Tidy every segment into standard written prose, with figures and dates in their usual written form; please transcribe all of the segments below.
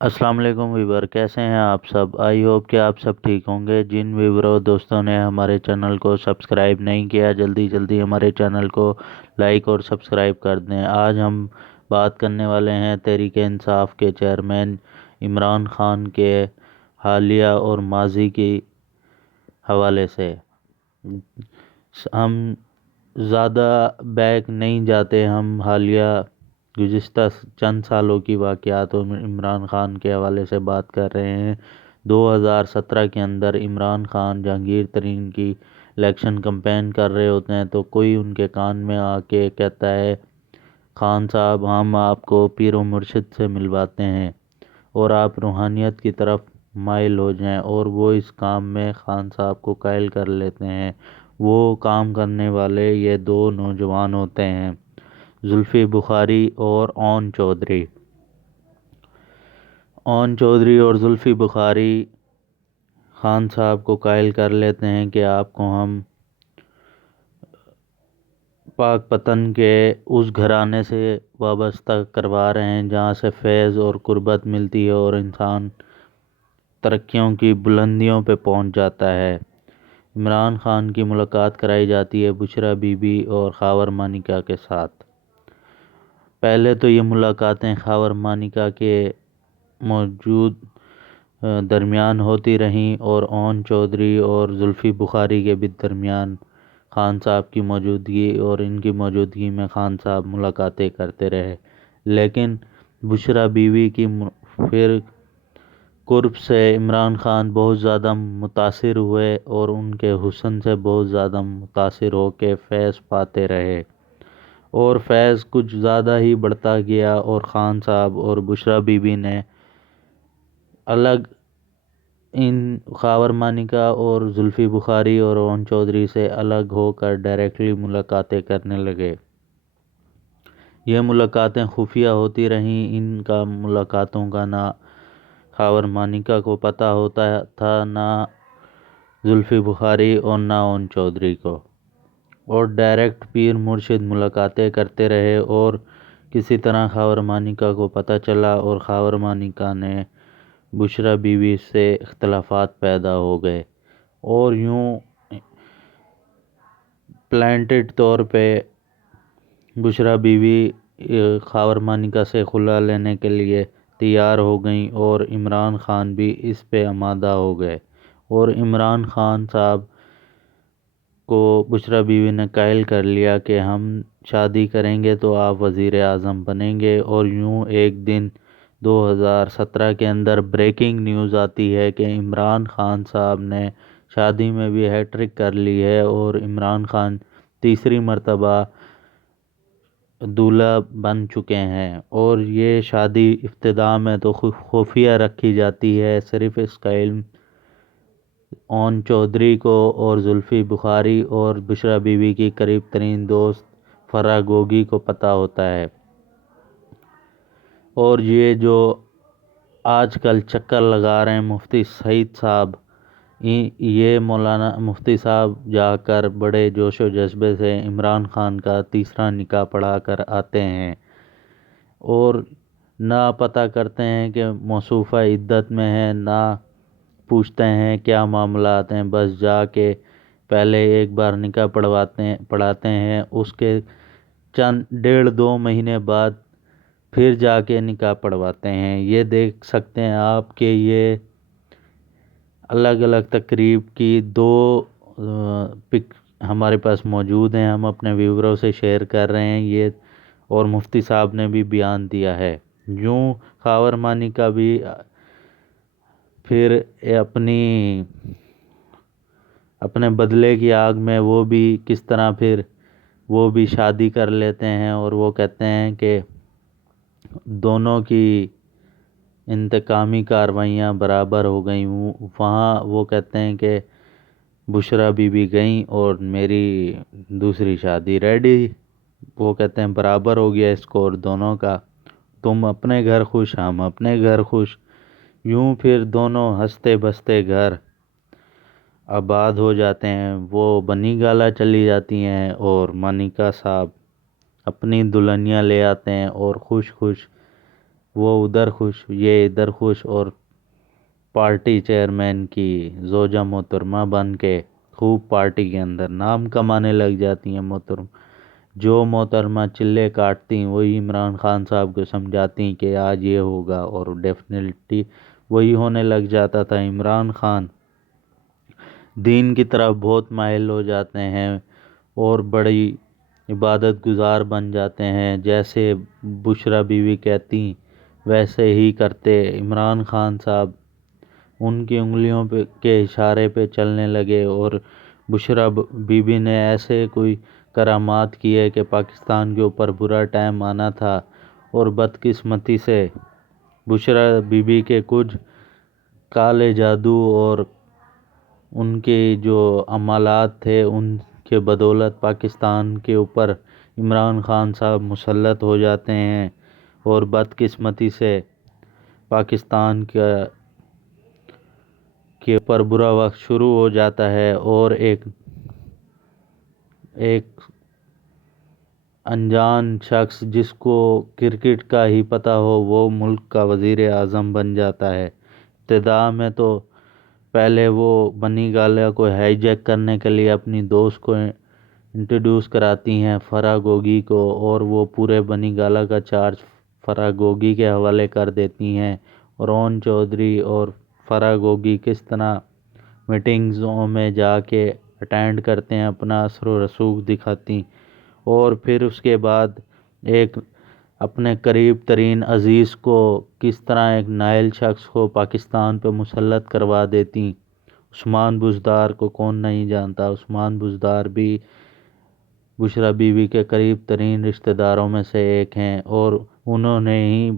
السلام علیکم ویور، کیسے ہیں آپ سب؟ آئی ہوپ کہ آپ سب ٹھیک ہوں گے۔ جن ویوروں دوستوں نے ہمارے چینل کو سبسکرائب نہیں کیا، جلدی جلدی ہمارے چینل کو لائک اور سبسکرائب کر دیں۔ آج ہم بات کرنے والے ہیں تحریک انصاف کے چیئرمین عمران خان کے حالیہ اور ماضی کے حوالے سے۔ ہم زیادہ بیک نہیں جاتے، ہم حالیہ گزشتہ چند سالوں کی واقعات اور عمران خان کے حوالے سے بات کر رہے ہیں۔ 2017 کے اندر عمران خان جہانگیر ترین کی الیکشن کمپین کر رہے ہوتے ہیں تو کوئی ان کے کان میں آ کے کہتا ہے، خان صاحب ہم آپ کو پیر و مرشد سے ملواتے ہیں اور آپ روحانیت کی طرف مائل ہو جائیں، اور وہ اس کام میں خان صاحب کو قائل کر لیتے ہیں۔ وہ کام کرنے والے یہ دو نوجوان ہوتے ہیں، زلفی بخاری اور اون چودھری۔ اون چودھری اور زلفی بخاری خان صاحب کو قائل کر لیتے ہیں کہ آپ کو ہم پاک پتن کے اس گھرانے سے وابستہ کروا رہے ہیں جہاں سے فیض اور قربت ملتی ہے اور انسان ترقیوں کی بلندیوں پہ پہنچ جاتا ہے۔ عمران خان کی ملاقات کرائی جاتی ہے بشریٰ بی بی اور خاور مانیکا کے ساتھ۔ پہلے تو یہ ملاقاتیں خاور مانیکا کے موجود درمیان ہوتی رہیں اور اون چودھری اور زلفی بخاری کے بھی درمیان خان صاحب کی موجودگی اور ان کی موجودگی میں خان صاحب ملاقاتیں کرتے رہے، لیکن بشریٰ بیوی کی پھر قرب سے عمران خان بہت زیادہ متاثر ہوئے اور ان کے حسن سے بہت زیادہ متاثر ہو کے فیض پاتے رہے، اور فیض کچھ زیادہ ہی بڑھتا گیا اور خان صاحب اور بشریٰ بیوی نے الگ ان خاور مانیکا اور زلفی بخاری اور اون چودھری سے الگ ہو کر ڈائریکٹلی ملاقاتیں کرنے لگے۔ یہ ملاقاتیں خفیہ ہوتی رہیں، ان کا ملاقاتوں کا نہ خاور مانیکا کو پتہ ہوتا تھا، نہ زلفی بخاری اور نہ اون چودھری کو، اور ڈائریکٹ پیر مرشد ملاقاتیں کرتے رہے، اور کسی طرح خاور مانیکا کو پتہ چلا اور خاور مانیکا نے بشریٰ بیوی سے اختلافات پیدا ہو گئے، اور یوں پلانٹڈ طور پہ بشریٰ بیوی خاور مانیکا سے خلا لینے کے لیے تیار ہو گئیں، اور عمران خان بھی اس پہ آمادہ ہو گئے، اور عمران خان صاحب کو بشریٰ بیوی نے قائل کر لیا کہ ہم شادی کریں گے تو آپ وزیر اعظم بنیں گے۔ اور یوں ایک دن 2017 کے اندر بریکنگ نیوز آتی ہے کہ عمران خان صاحب نے شادی میں بھی ہیٹرک کر لی ہے، اور عمران خان تیسری مرتبہ دولہا بن چکے ہیں، اور یہ شادی ابتدا میں تو خفیہ رکھی جاتی ہے، صرف اس کا علم اون چودھری کو اور زلفی بخاری اور بشریٰ بیوی کی قریب ترین دوست فرح گوگی کو پتہ ہوتا ہے۔ اور یہ جو آج کل چکر لگا رہے ہیں مفتی سعید صاحب، یہ مولانا مفتی صاحب جا کر بڑے جوش و جذبے سے عمران خان کا تیسرا نکاح پڑھا کر آتے ہیں، اور نہ پتہ کرتے ہیں کہ موصوفہ عدت میں ہے، نہ پوچھتے ہیں کیا معاملات ہیں، بس جا کے پہلے ایک بار نکاح پڑھاتے ہیں، اس کے چند 1.5-2 مہینے بعد پھر جا کے نکاح پڑھواتے ہیں۔ یہ دیکھ سکتے ہیں آپ کہ یہ الگ الگ تقریب کی دو پک ہمارے پاس موجود ہیں، ہم اپنے ویوروں سے شیئر کر رہے ہیں یہ، اور مفتی صاحب نے بھی بیان دیا ہے۔ یوں خاور مانیکا بھی پھر اپنے بدلے کی آگ میں وہ بھی کس طرح پھر وہ بھی شادی کر لیتے ہیں، اور وہ کہتے ہیں کہ دونوں کی انتقامی کارروائیاں برابر ہو گئیں۔ وہاں وہ کہتے ہیں کہ بشریٰ بیوی گئیں اور میری دوسری شادی ریڈی، وہ کہتے ہیں برابر ہو گیا اسکور دونوں کا، تم اپنے گھر خوش ہم اپنے گھر خوش۔ یوں پھر دونوں ہنستے بستے گھر آباد ہو جاتے ہیں۔ وہ بنی گالا چلی جاتی ہیں اور مانیکا صاحب اپنی دلہنیاں لے آتے ہیں، اور خوش خوش وہ ادھر خوش یہ ادھر خوش، اور پارٹی چیئرمین کی زوجہ محترمہ بن کے خوب پارٹی کے اندر نام کمانے لگ جاتی ہیں محترم۔ جو محترمہ چلے کاٹتی وہی عمران خان صاحب کو سمجھاتی کہ آج یہ ہوگا، اور ڈیفینیٹلی وہی ہونے لگ جاتا تھا۔ عمران خان دین کی طرف بہت مائل ہو جاتے ہیں اور بڑی عبادت گزار بن جاتے ہیں، جیسے بشرا بیوی کہتی ویسے ہی کرتے عمران خان صاحب۔ ان کی انگلیوں کے اشارے پہ چلنے لگے، اور بشرا بیوی نے ایسے کوئی کرامات کیے کہ پاکستان کے اوپر برا ٹائم آنا تھا، اور بدقسمتی سے بشرا بیوی کے کچھ کالے جادو اور ان کے جو عملات تھے ان کے بدولت پاکستان کے اوپر عمران خان صاحب مسلط ہو جاتے ہیں، اور بدقسمتی سے پاکستان کے اوپر برا وقت شروع ہو جاتا ہے، اور ایک انجان شخص جس کو کرکٹ کا ہی پتہ ہو وہ ملک کا وزیر اعظم بن جاتا ہے۔ ابتدا میں تو پہلے وہ بنی گالا کو ہائی جیک کرنے کے لیے اپنی دوست کو انٹروڈیوس کراتی ہیں، فرح گوگی کو، اور وہ پورے بنی گالا کا چارج فرح گوگی کے حوالے کر دیتی ہیں۔ اور اون چودھری اور فرح گوگی کس طرح میٹنگزوں میں جا کے اٹینڈ کرتے ہیں، اپنا اثر و رسوخ دکھاتی، اور پھر اس کے بعد ایک اپنے قریب ترین عزیز کو کس طرح ایک نائل شخص کو پاکستان پہ مسلط کروا دیتی۔ عثمان بزدار کو کون نہیں جانتا، عثمان بزدار بھی بشرا بیوی کے قریب ترین رشتہ داروں میں سے ایک ہیں، اور انہوں نے ہی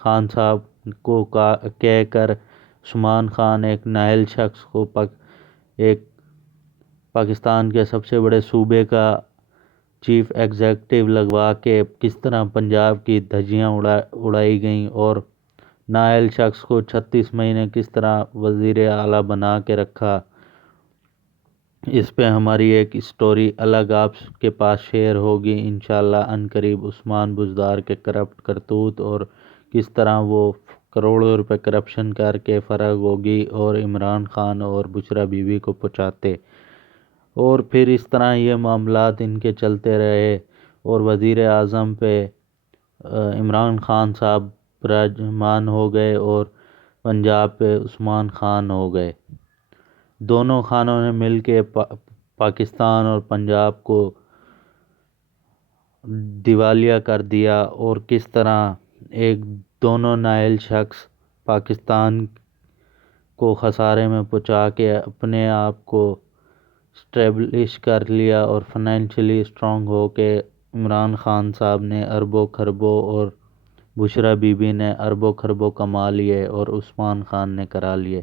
خان صاحب کو کہہ کر عثمان خان ایک نائل شخص کو ایک پاکستان کے سب سے بڑے صوبے کا چیف ایگزیکٹو لگوا کے کس طرح پنجاب کی دھجیاں اڑائی گئیں، اور نائل شخص کو 36 مہینے کس طرح وزیر اعلیٰ بنا کے رکھا۔ اس پہ ہماری ایک سٹوری الگ آپ کے پاس شیئر ہوگی انشاءاللہ عنقریب، عثمان بزدار کے کرپٹ کرتوت اور کس طرح وہ کروڑوں روپے کرپشن کر کے فرح گوگی اور عمران خان اور بشرا بیوی کو پہنچاتے، اور پھر اس طرح یہ معاملات ان کے چلتے رہے، اور وزیر اعظم پہ عمران خان صاحب براجمان ہو گئے اور پنجاب پہ عثمان خان ہو گئے۔ دونوں خانوں نے مل کے پاکستان اور پنجاب کو دیوالیہ کر دیا، اور کس طرح دونوں نائل شخص پاکستان کو خسارے میں پہنچا کے اپنے آپ کو اسٹیبلش کر لیا، اور فائنینشلی اسٹرانگ ہو کے عمران خان صاحب نے اربوں خربوں اور بشرا بیوی نے اربوں خربوں کما لیے اور عثمان خان نے کرا لیے۔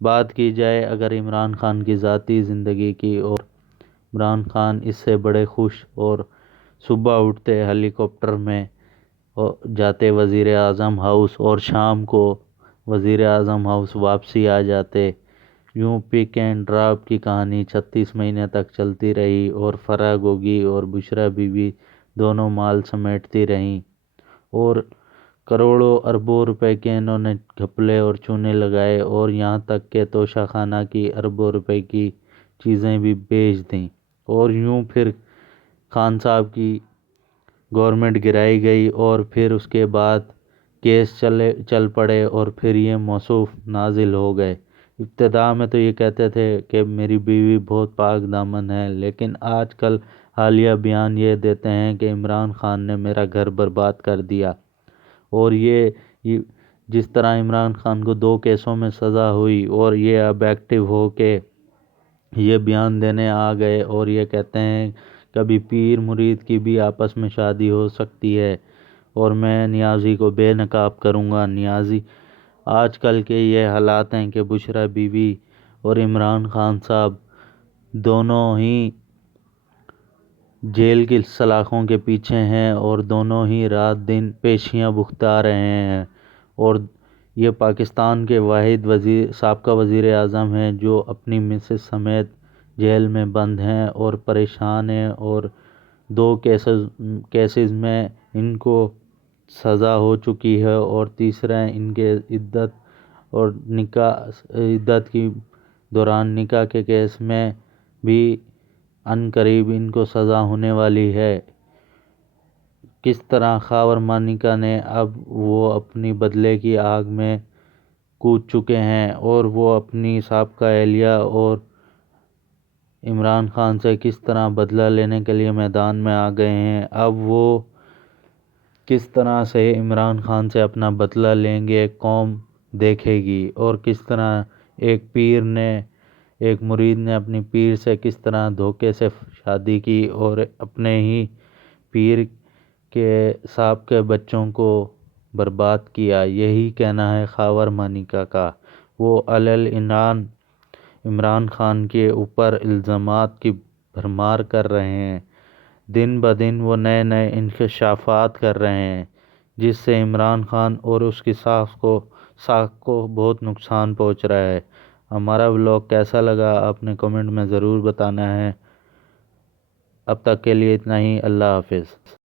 بات کی جائے اگر عمران خان کی ذاتی زندگی کی، اور عمران خان اس سے بڑے خوش، اور صبح اٹھتے ہیلی کاپٹر میں جاتے وزیر اعظم ہاؤس، اور شام کو وزیر اعظم ہاؤس واپسی آ جاتے۔ یوں پک اینڈ ڈراپ کی کہانی 36 مہینے تک چلتی رہی، اور فرح گوگی اور بشرا بیوی دونوں مال سمیٹتی رہیں، اور کروڑوں اربوں روپے کے انہوں نے گھپلے اور چونے لگائے، اور یہاں تک کہ توشہ خانہ کی اربوں روپے کی چیزیں بھی بیچ دیں، اور یوں پھر خان صاحب کی گورنمنٹ گرائی گئی، اور پھر اس کے بعد کیس چل پڑے، اور پھر یہ موصوف نازل ہو گئے۔ ابتدا میں تو یہ کہتے تھے کہ میری بیوی بہت پاک دامن ہے، لیکن آج کل حالیہ بیان یہ دیتے ہیں کہ عمران خان نے میرا گھر برباد کر دیا، اور یہ جس طرح عمران خان کو 2 کیسوں میں سزا ہوئی، اور یہ اب ایکٹیو ہو کے یہ بیان دینے آ گئے، اور یہ کہتے ہیں کبھی پیر مرید کی بھی آپس میں شادی ہو سکتی ہے، اور میں نیازی کو بے نقاب کروں گا۔ نیازی آج کل کے یہ حالات ہیں کہ بشرا بیوی اور عمران خان صاحب دونوں ہی جیل کی سلاخوں کے پیچھے ہیں، اور دونوں ہی رات دن پیشیاں بھگتا رہے ہیں، اور یہ پاکستان کے واحد سابقہ وزیر اعظم ہیں جو اپنی مسز سمیت جیل میں بند ہیں اور پریشان ہیں، اور 2 کیسز میں ان کو سزا ہو چکی ہے، اور تیسرا ان کے عدت اور عدت کی دوران نکاح کے کیس میں بھی عن قریب ان کو سزا ہونے والی ہے۔ کس طرح خاور مانیکا نے اب وہ اپنی بدلے کی آگ میں کود چکے ہیں، اور وہ اپنی سابقہ اہلیہ اور عمران خان سے کس طرح بدلہ لینے کے لیے میدان میں آ گئے ہیں۔ اب وہ کس طرح سے عمران خان سے اپنا بدلہ لیں گے، قوم دیکھے گی، اور کس طرح ایک مرید نے اپنی پیر سے کس طرح دھوکے سے شادی کی اور اپنے ہی پیر کے سابقہ بچوں کو برباد کیا۔ یہی کہنا ہے خاور مانیکا کا۔ وہ العنان عمران خان کے اوپر الزامات کی بھرمار کر رہے ہیں۔ دن بدن وہ نئے نئے انکشافات کر رہے ہیں، جس سے عمران خان اور اس کی ساکھ کو بہت نقصان پہنچ رہا ہے۔ ہمارا ولاگ کیسا لگا آپ نے کمنٹ میں ضرور بتانا ہے۔ اب تک کے لیے اتنا ہی، اللہ حافظ۔